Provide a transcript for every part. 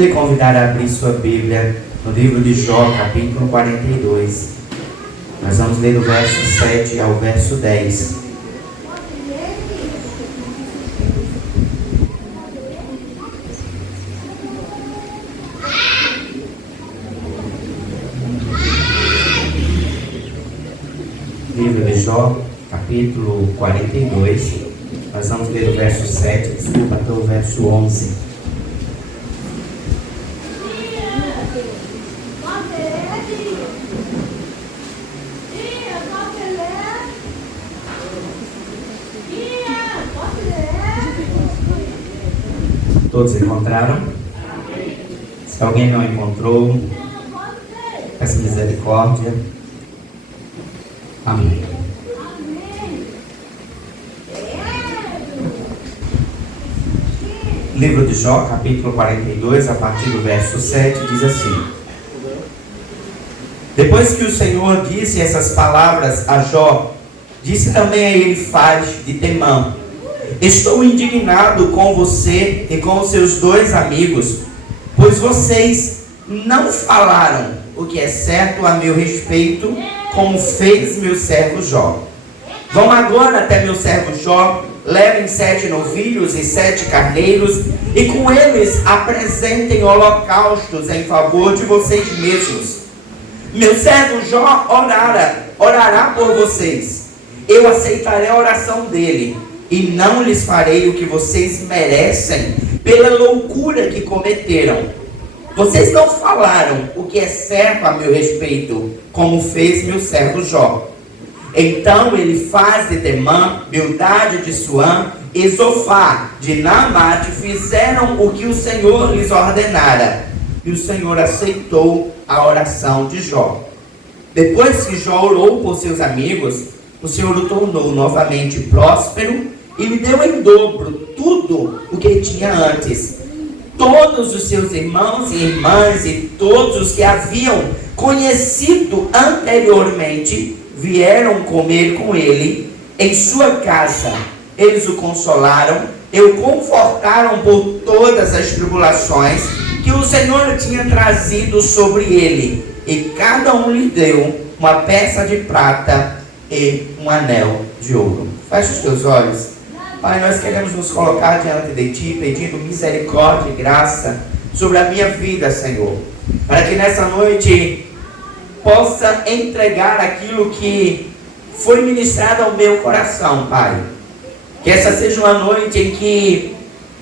quero lhe convidar a abrir sua Bíblia no livro de Jó, capítulo 42. Nós vamos ler do verso 7 ao verso 10. Livro de Jó, capítulo 42. Nós vamos ler do verso 7, até o verso 11. Todos encontraram? Se alguém não encontrou, peço misericórdia. Amém. Livro de Jó, capítulo 42, a partir do verso 7, diz assim: Depois que o Senhor disse essas palavras a Jó, disse também a Elifaz de Temã: Estou indignado com você e com os seus dois amigos, pois vocês não falaram o que é certo a meu respeito, como fez meu servo Jó. Vão agora até meu servo Jó, levem 7 novilhos e 7 carneiros, e com eles apresentem holocaustos em favor de vocês mesmos. Meu servo Jó orará por vocês. Eu aceitarei a oração dele, e não lhes farei o que vocês merecem pela loucura que cometeram. Vocês não falaram o que é certo a meu respeito, como fez meu servo Jó. Então Elifaz de Temã, Bildade de Suã e Zofar de Naamate fizeram o que o Senhor lhes ordenara, e o Senhor aceitou a oração de Jó. Depois que Jó orou por seus amigos, o Senhor o tornou novamente próspero e lhe deu em dobro tudo o que tinha antes. Todos os seus irmãos e irmãs e todos os que haviam conhecido anteriormente vieram comer com ele em sua casa. Eles o consolaram e o confortaram por todas as tribulações que o Senhor tinha trazido sobre ele, e cada um lhe deu uma peça de prata e um anel de ouro. Feche os teus olhos. Pai, nós queremos nos colocar diante de Ti, pedindo misericórdia e graça sobre a minha vida, Senhor, para que nessa noite possa entregar aquilo que foi ministrado ao meu coração, Pai. Que essa seja uma noite em que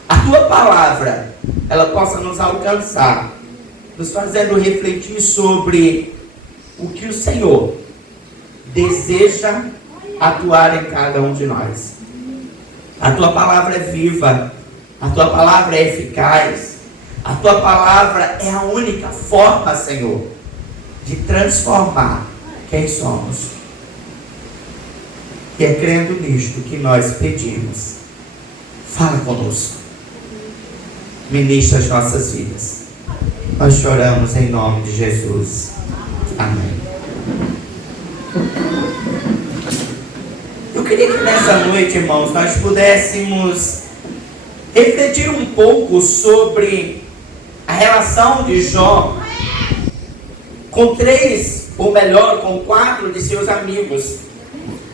a Tua palavra, ela possa nos alcançar, nos fazendo refletir sobre o que o Senhor deseja atuar em cada um de nós. A Tua palavra é viva, a Tua palavra é eficaz, a Tua palavra é a única forma, Senhor, de transformar quem somos. E é crendo nisto que nós pedimos. Fala conosco. Ministra as nossas vidas. Nós choramos em nome de Jesus. Amém. Eu queria que nessa noite, irmãos, nós pudéssemos refletir um pouco sobre a relação de Jó com 3, ou melhor, com 4 de seus amigos.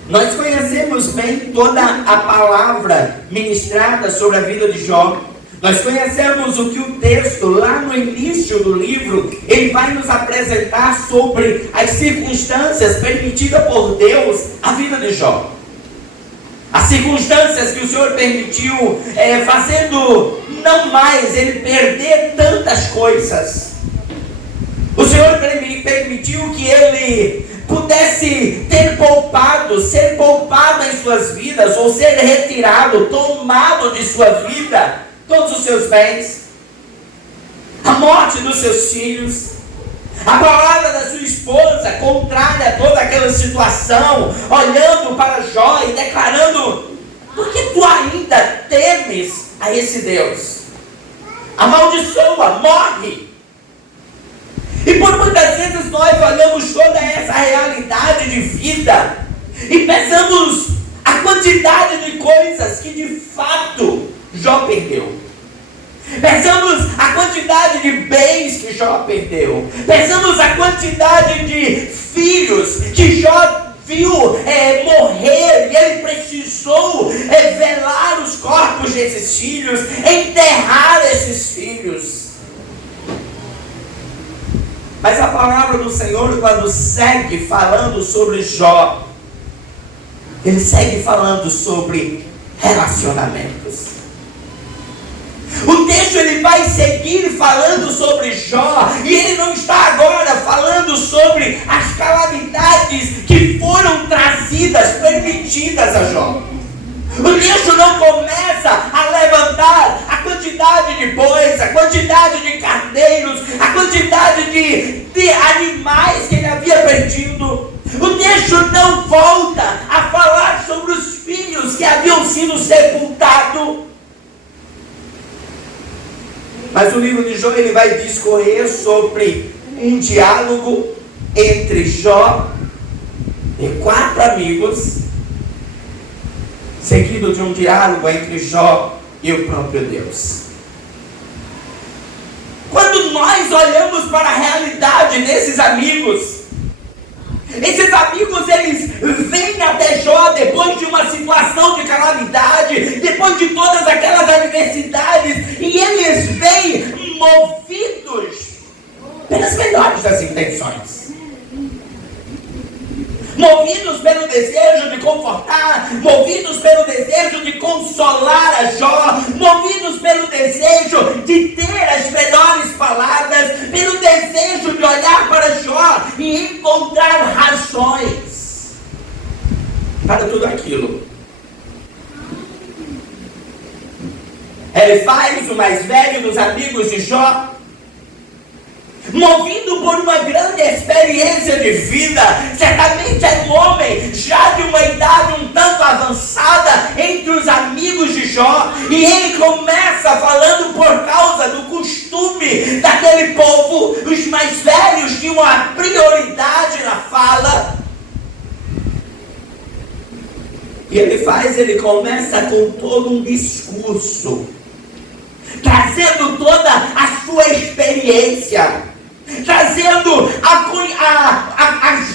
Nós conhecemos bem toda a palavra ministrada sobre a vida de Jó. Nós conhecemos o que o texto, lá no início do livro, ele vai nos apresentar sobre as circunstâncias permitidas por Deus à vida de Jó. As circunstâncias que o Senhor permitiu, fazendo não mais ele perder tantas coisas. O Senhor permitiu que ele pudesse ser poupado em suas vidas, ou ser retirado, tomado de sua vida, todos os seus bens, a morte dos seus filhos, a palavra da sua esposa, contrária a toda aquela situação, olhando para Jó e declarando: por que tu ainda temes a esse Deus? Amaldiçoa, morre. E por muitas vezes nós olhamos toda essa realidade de vida e pensamos a quantidade de coisas que de fato Jó perdeu. Pesamos a quantidade de bens que Jó perdeu. Pesamos a quantidade de filhos que Jó viu morrer, e ele precisou velar os corpos desses filhos, enterrar esses filhos. Mas a palavra do Senhor, quando segue falando sobre Jó, ele segue falando sobre relacionamentos. O texto ele vai seguir falando sobre Jó, e ele não está agora falando sobre as calamidades que foram trazidas, permitidas a Jó. O texto não começa a levantar a quantidade de bois, a quantidade de carneiros, a quantidade de animais que ele havia perdido. O texto não volta a falar sobre os filhos que haviam sido sepultados. Mas o livro de Jó ele vai discorrer sobre um diálogo entre Jó e 4 amigos, seguido de um diálogo entre Jó e o próprio Deus. Quando nós olhamos para a realidade desses amigos, esses amigos eles vêm até Jó depois de uma situação de calamidade, depois de todas aquelas adversidades, e eles vêm movidos pelas melhores das intenções. Movidos pelo desejo de confortar, movidos pelo desejo de consolar a Jó, movidos pelo desejo de ter as melhores palavras, pelo desejo de olhar para Jó e encontrar razões para tudo aquilo. Elifaz, o mais velho dos amigos de Jó, movido por uma grande experiência de vida, certamente é um homem já de uma idade um tanto avançada entre os amigos de Jó, e ele começa falando por causa do costume daquele povo. Os mais velhos tinham a prioridade na fala, e ele começa com todo um discurso, trazendo toda a sua experiência, trazendo a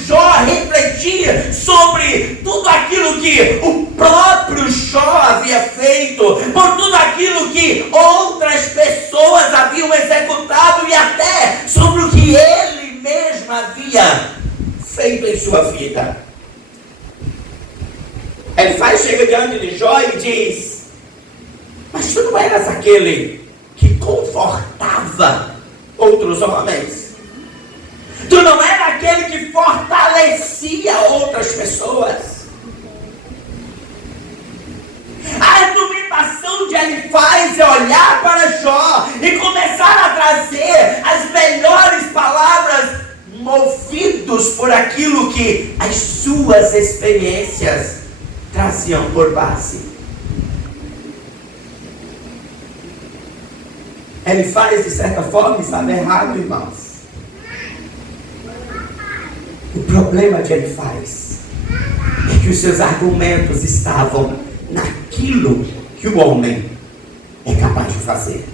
Jó refletir sobre tudo aquilo que o próprio Jó havia feito, por tudo aquilo que outras pessoas haviam executado, e até sobre o que ele mesmo havia feito em sua vida. Chega diante de Jó e diz: mas tu não eras aquele que confortava outros homens? Tu não era aquele que fortalecia outras pessoas? A argumentação de Elifaz é olhar para Jó e começar a trazer as melhores palavras, movidos por aquilo que as suas experiências traziam por base. Elifaz, de certa forma, estava errado, irmãos. O problema de Elifaz é que os seus argumentos estavam naquilo que o homem é capaz de fazer.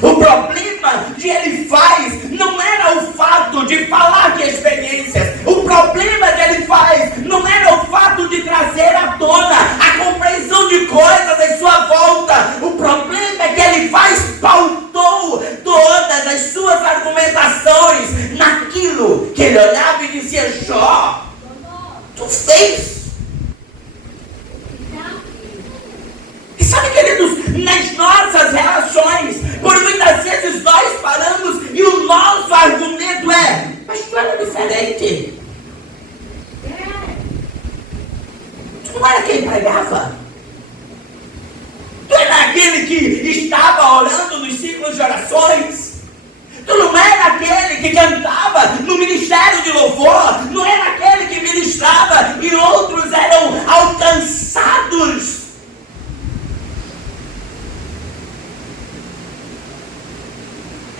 O problema de Elifaz não era o fato de falar de experiências. O problema de Elifaz não era o fato de trazer à tona a compreensão de coisas em sua volta. O problema é que Elifaz pautou todas as suas argumentações naquilo que ele olhava e dizia: Jó, tu fez. E sabe, queridos, nas nossas relações, por muitas vezes nós paramos e o nosso argumento é: mas tu era diferente. Tu não era quem pregava. Tu era aquele que estava orando nos ciclos de orações. Tu não era aquele que cantava no ministério de louvor. Não era aquele que ministrava e outros eram alcançados.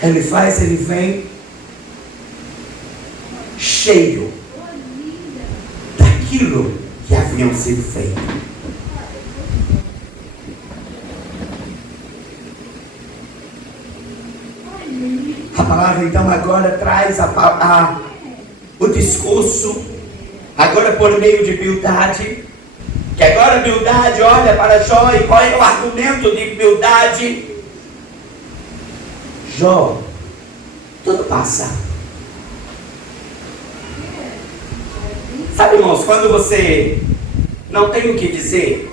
Ele vem cheio daquilo que haviam sido feito. palavra então agora traz o discurso, agora por meio de Bildade, que agora Bildade olha para Jó, e qual é o argumento de Bildade? Jó, tudo passa. Sabe, irmãos, quando você não tem o que dizer,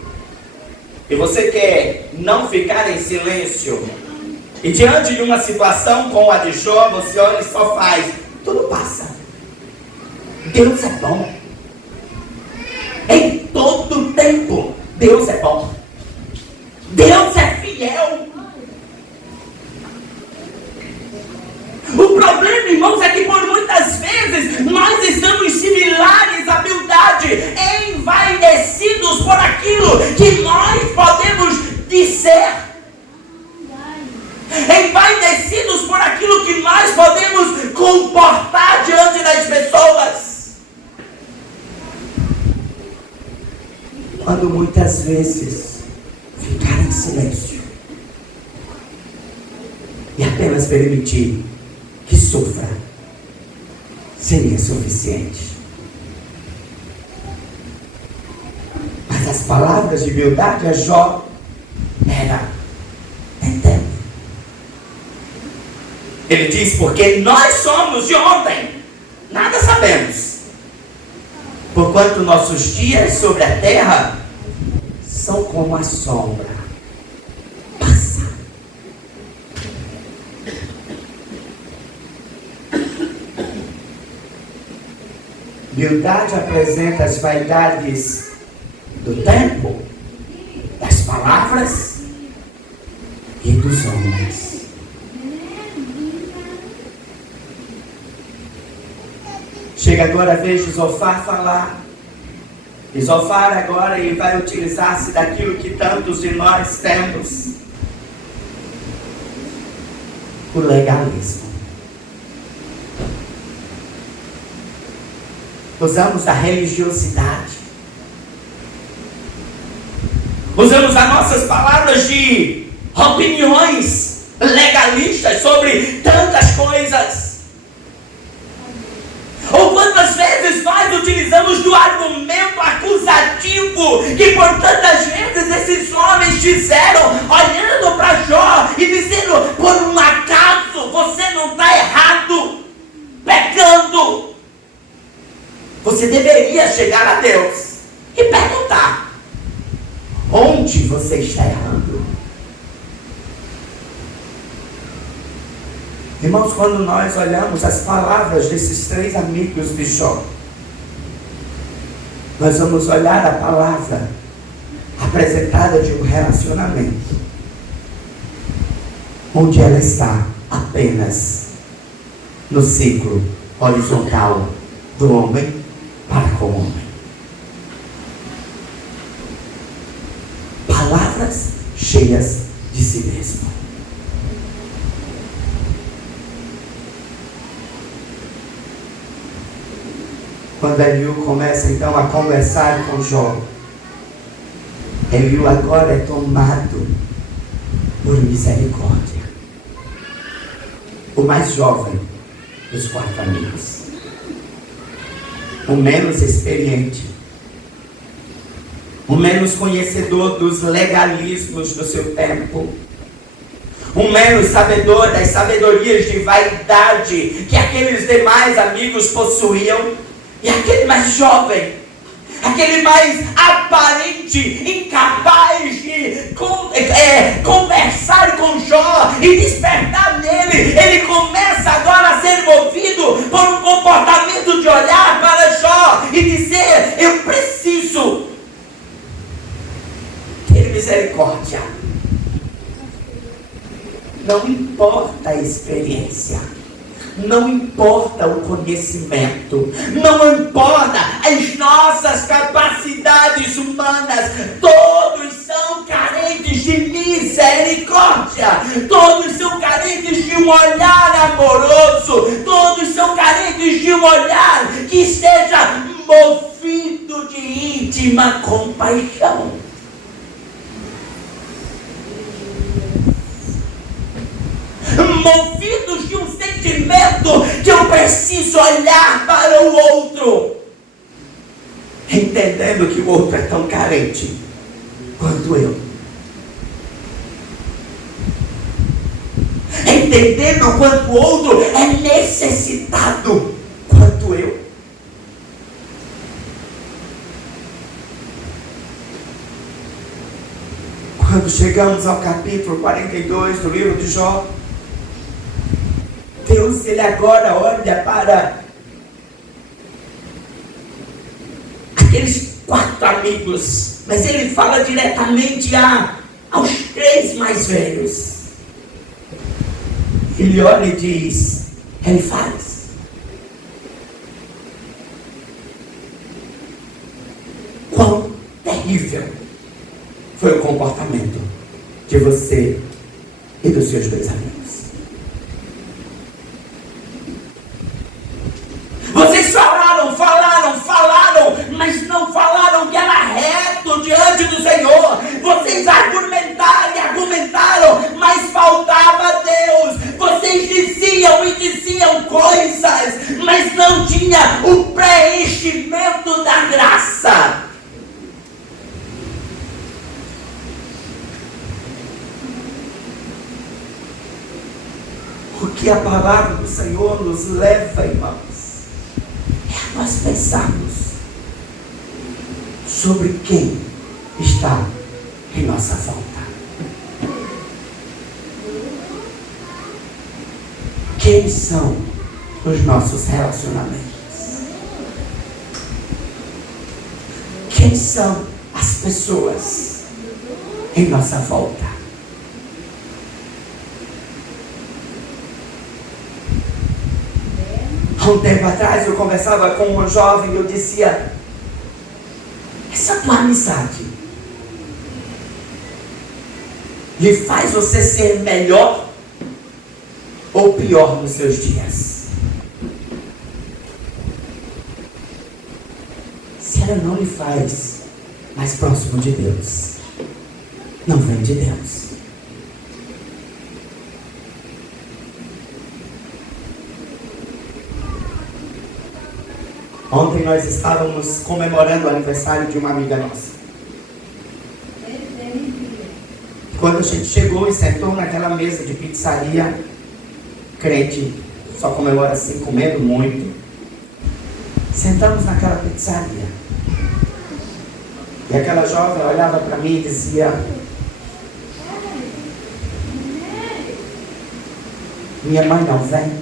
e você quer não ficar em silêncio, e diante de uma situação como a de Jó, você olha e só faz, tudo passa. Deus é bom. Em todo tempo, Deus é bom. Deus é fiel. O problema, irmãos, é que por muitas vezes nós estamos similares à Bildade, envaidecidos por aquilo que nós podemos dizer, envaidecidos por aquilo que nós podemos comportar diante das pessoas. Quando muitas vezes ficar em silêncio e apenas permitir que sofra seria suficiente. Mas as palavras de Bildade a Jó era tempo. Ele diz, porque nós somos de ontem, nada sabemos. Porquanto nossos dias sobre a terra são como a sombra. Passa. Bildade apresenta as vaidades do tempo, das palavras e dos homens. Chega agora a vez de Zofar falar. E Zofar agora ele vai utilizar-se daquilo que tantos de nós temos. O legalismo. Usamos a religiosidade. Usamos as nossas palavras de opiniões legalistas sobre tantas coisas. Ou quantas vezes nós utilizamos do argumento acusativo que por tantas vezes esses homens disseram, olhando para Jó e dizendo, por um acaso você não está errado, pecando. Você deveria chegar a Deus e perguntar, onde você está errando? Irmãos, quando nós olhamos as palavras desses três amigos de Jó, nós vamos olhar a palavra apresentada de um relacionamento, onde ela está apenas no ciclo horizontal do homem para com o homem. Palavras cheias de si mesmo. Quando Eliú começa então a conversar com Jó, Eliú agora é tomado por misericórdia. O mais jovem dos quatro amigos, o menos experiente, o menos conhecedor dos legalismos do seu tempo, o menos sabedor das sabedorias de vaidade que aqueles demais amigos possuíam. E aquele mais jovem, aquele mais aparente, incapaz de conversar com Jó e despertar nele, ele começa agora a ser movido por um comportamento de olhar para Jó e dizer, eu preciso ter misericórdia. Não importa a experiência, não importa o conhecimento, não importa as nossas capacidades humanas, todos são carentes de misericórdia, todos são carentes de um olhar amoroso, todos são carentes de um olhar que esteja movido de íntima compaixão. Movidos de um sentimento investimento que eu preciso olhar para o outro, entendendo que o outro é tão carente quanto eu. Entendendo quanto o outro é necessitado quanto eu. Quando chegamos ao capítulo 42 do livro de Jó, Deus, ele agora olha para aqueles 4 amigos, mas ele fala diretamente aos 3 mais velhos. Ele olha e diz: Elifaz, quão terrível foi o comportamento de você e dos seus 2 amigos. Vocês falaram, mas não falaram que era reto diante do Senhor. Vocês argumentaram, mas faltava Deus. Vocês diziam coisas, mas não tinha o preenchimento da graça. O que a palavra do Senhor nos leva, irmãos, é a nós pensarmos sobre quem está em nossa volta. Quem são os nossos relacionamentos? Quem são as pessoas em nossa volta? Há um tempo atrás eu conversava com uma jovem e eu dizia: essa tua amizade lhe faz você ser melhor ou pior nos seus dias? Se ela não lhe faz mais próximo de Deus, não vem de Deus. Ontem nós estávamos comemorando o aniversário de uma amiga nossa. Quando a gente chegou e sentou naquela mesa de pizzaria, crente só comemora assim, comendo muito. Sentamos naquela pizzaria. E aquela jovem olhava para mim e dizia: minha mãe não vem,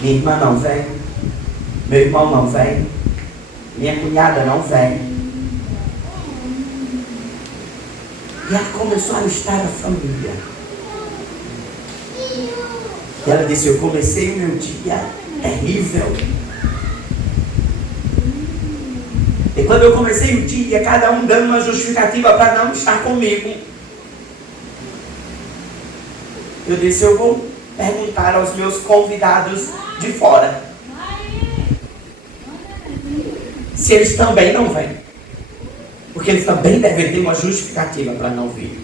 minha irmã não vem, meu irmão não vem, minha cunhada não vem. E ela começou a listar a família. E ela disse: eu comecei o meu dia terrível. E quando eu comecei o dia, cada um dando uma justificativa para não estar comigo, eu disse: eu vou perguntar aos meus convidados de fora se eles também não vêm, porque eles também devem ter uma justificativa para não vir.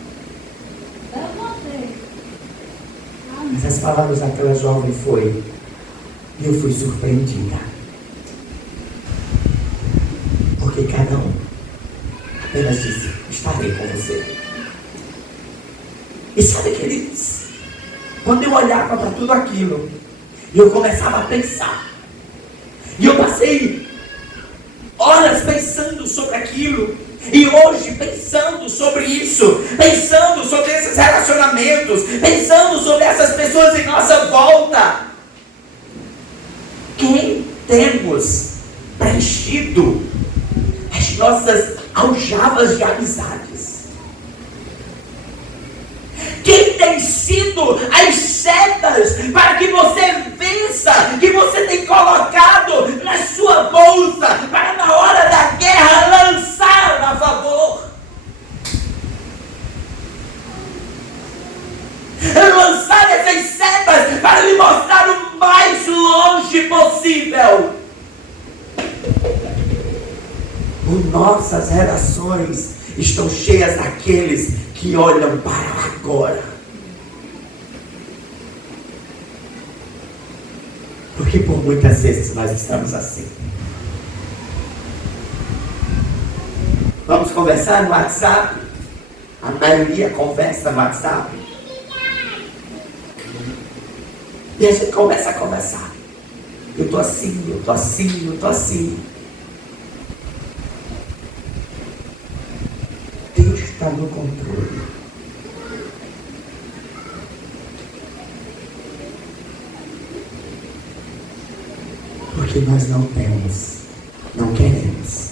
Mas as palavras daquela jovem foi: eu fui surpreendida, porque cada um apenas disse: estarei com você. E sabe, queridos, quando eu olhava para tudo aquilo, e eu começava a pensar, e eu passei horas pensando sobre aquilo, e hoje pensando sobre isso, pensando sobre esses relacionamentos, pensando sobre essas pessoas em nossa volta, quem temos preenchido as nossas aljavas de amizades? Quem tem sido as setas para que você vença, que você tem colocado na sua bolsa, para na hora da guerra lançar a favor? Lançar essas setas para lhe mostrar o mais longe possível. Nossas relações estão cheias daqueles que olham para agora. Porque por muitas vezes nós estamos assim. Vamos conversar no WhatsApp? A maioria conversa no WhatsApp. E a gente começa a conversar. Eu estou assim, eu estou assim, eu estou assim. Deus está no controle. Porque nós não queremos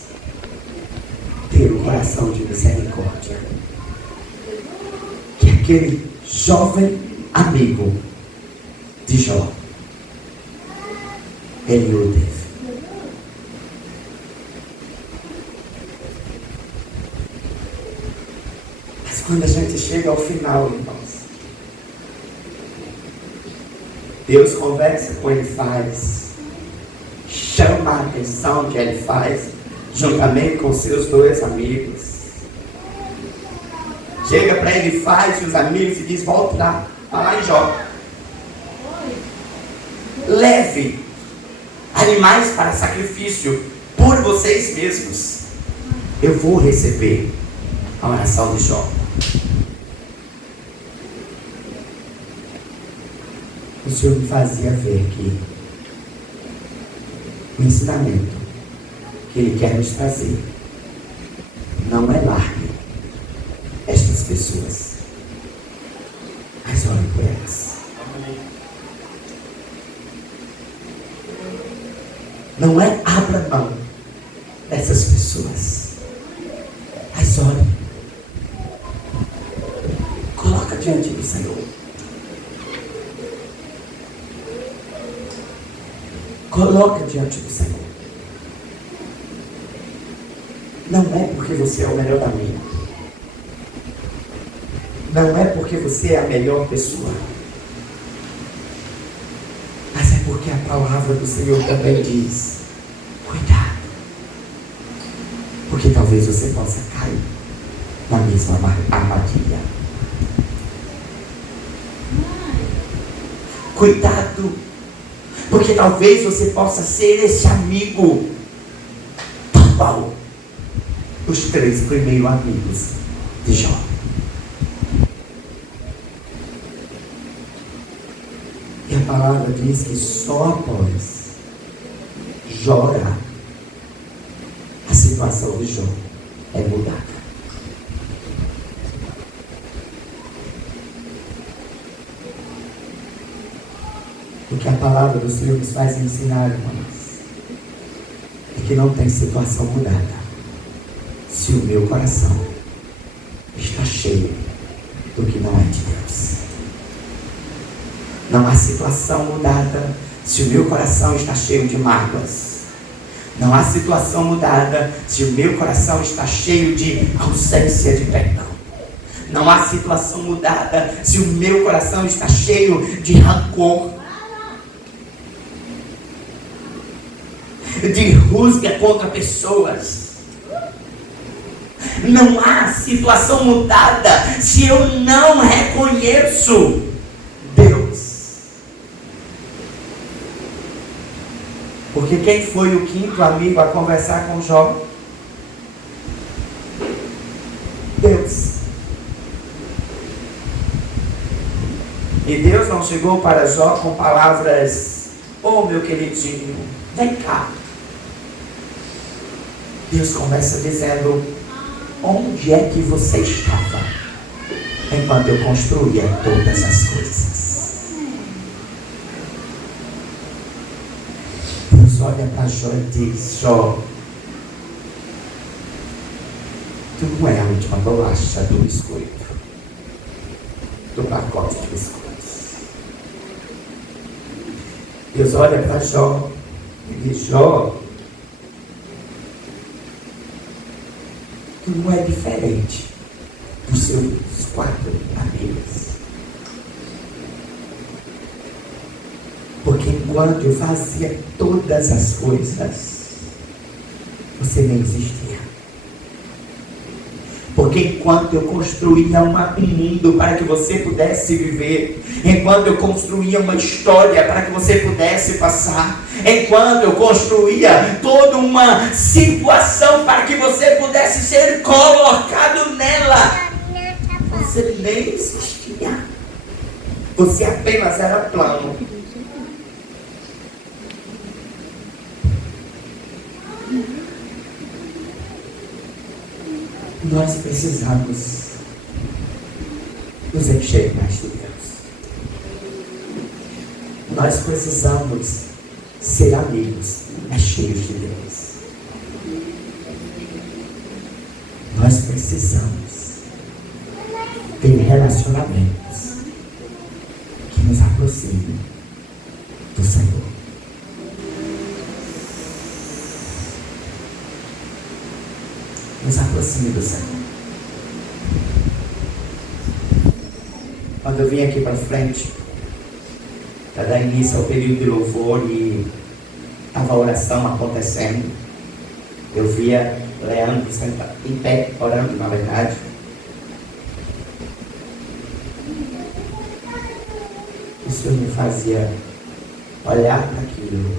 ter o coração de misericórdia que aquele jovem amigo de Jó, ele o teve. Mas quando a gente chega ao final, irmãos, Deus conversa com Elifaz, chama a atenção de Elifaz, juntamente com seus dois amigos. Chega para Elifaz e os amigos e diz: volte lá, está lá em Jó. Leve animais para sacrifício por vocês mesmos. Eu vou receber a oração de Jó. O Senhor me fazia ver que o ensinamento que Ele quer nos trazer não é largue estas pessoas, mas olhe por elas. Não é abra mão dessas pessoas, mas olhe, coloca diante do Senhor. Coloca diante do Senhor. Não é porque você é o melhor amigo. Não é porque você é a melhor pessoa. Mas é porque a palavra do Senhor também diz: cuidado. Porque talvez você possa cair na mesma armadilha. Cuidado. Porque talvez você possa ser esse amigo tal os 3 primeiros amigos de Jó. E a palavra diz que só após Jó orar, a situação de Jó é mudada. O que a palavra do Senhor nos faz ensinar, irmãos, é que não tem situação mudada se o meu coração está cheio do que não é de Deus. Não há situação mudada se o meu coração está cheio de mágoas. Não há situação mudada se o meu coração está cheio de ausência de perdão. Não há situação mudada se o meu coração está cheio de rancor, de rusga contra pessoas. Não há situação mudada se eu não reconheço Deus. Porque quem foi o 5º amigo a conversar com Jó? Deus. E Deus não chegou para Jó com palavras: oh meu queridinho, vem cá. Deus começa dizendo: onde é que você estava enquanto eu construía todas as coisas? Deus olha para Jó e diz: Jó, tu não é a última bolacha do biscoito, do pacote de biscoitos. Deus olha para Jó e diz: Jó, tu não é diferente dos seus 4 amigos. Porque enquanto eu fazia todas as coisas, você nem existia. Porque Porque enquanto eu construía um mundo para que você pudesse viver, enquanto eu construía uma história para que você pudesse passar, enquanto eu construía toda uma situação para que você pudesse ser colocado nela, você nem existia. Você apenas era plano. Nós precisamos nos encher mais de Deus. Nós precisamos ser amigos mais cheios de Deus. Nós precisamos ter relacionamentos que nos aproximem do Senhor. Nos aproxime do Senhor. Quando eu vim aqui para frente, para dar início ao período de louvor e estava a oração acontecendo, eu via Leandro sentado em pé, orando na verdade. O Senhor me fazia olhar para aquilo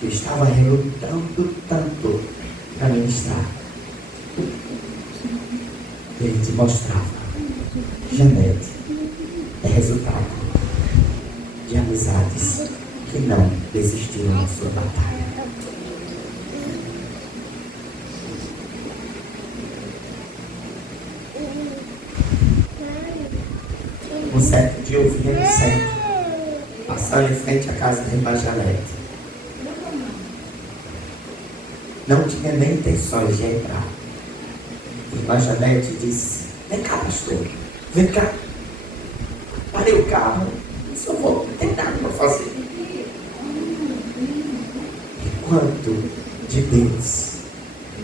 que eu estava relutando tanto para ministrar. Ele te mostrava: Janete é resultado de amizades que não desistiram da sua batalha. Um certo dia eu vinha no centro, passando em frente à casa da irmã Janete. Não tinha nem intenções de entrar. A irmã Janete disse: vem cá, pastor, vem cá. Parei o carro, só vou, não tem nada para fazer. Enquanto de Deus,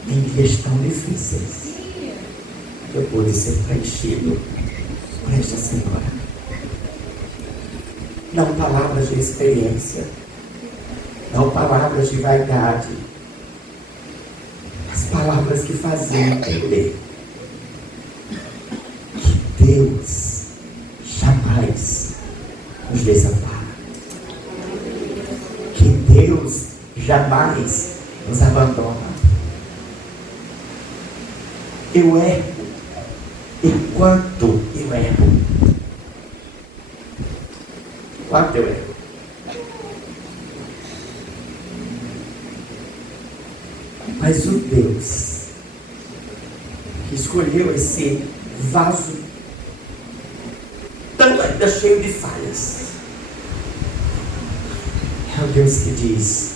em dias tão difíceis, eu pude ser preenchido por esta senhora. Não palavras de experiência, não palavras de vaidade, as palavras que faziam entender que Deus jamais nos desampara, que Deus jamais nos abandona. Eu erro, enquanto eu erro, quanto eu erro. Mas o Deus que escolheu esse vaso tão ainda cheio de falhas, é o Deus que diz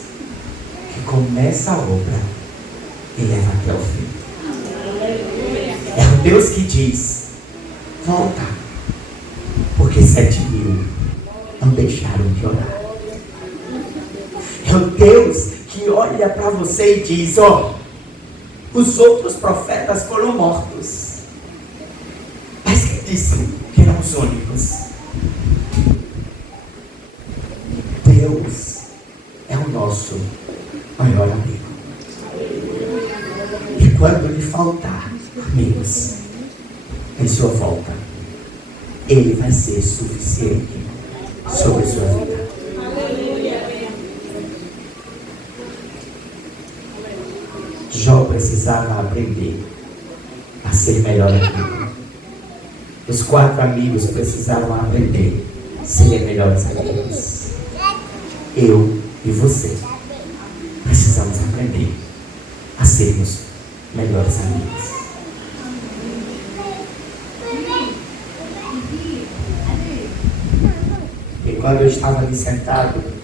que começa a obra e leva até o fim. É o Deus que diz: volta, porque 7.000 não deixaram de orar. É o Deus que olha para você e diz: ó, os outros profetas foram mortos, mas quem disse que eram os únicos? Deus é o nosso maior amigo. E quando lhe faltar amigos em sua volta, Ele vai ser suficiente sobre sua vida. Jó precisava aprender a ser melhor amigo. Os 4 amigos precisavam aprender a ser melhores amigos. Eu e você precisamos aprender a sermos melhores amigos. E quando eu estava ali sentado,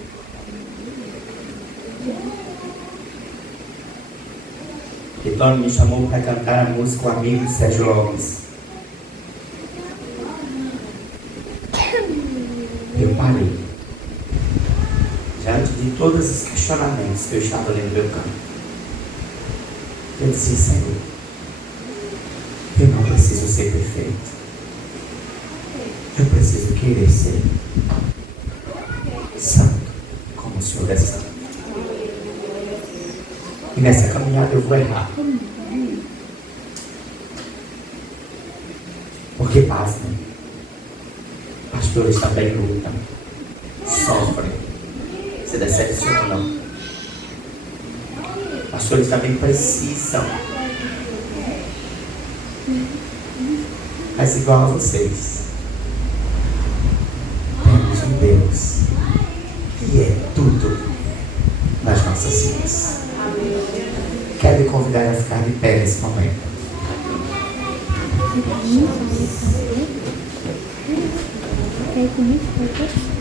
Tony me chamou para cantar a música O Amigo de Sérgio Lopes. Eu parei, diante de todos os questionamentos que eu estava lendo meu canto. Eu disse: Senhor, eu não preciso ser perfeito, eu preciso querer ser santo como o Senhor é santo. E nessa caminhada eu vou errar. Porque pasmem, pastores também lutam, sofrem, se decepcionam. Pastores também precisam. Mas igual a vocês, temos um Deus que é tudo nas nossas vidas. Quero lhe convidar a ficar de pé nesse momento. É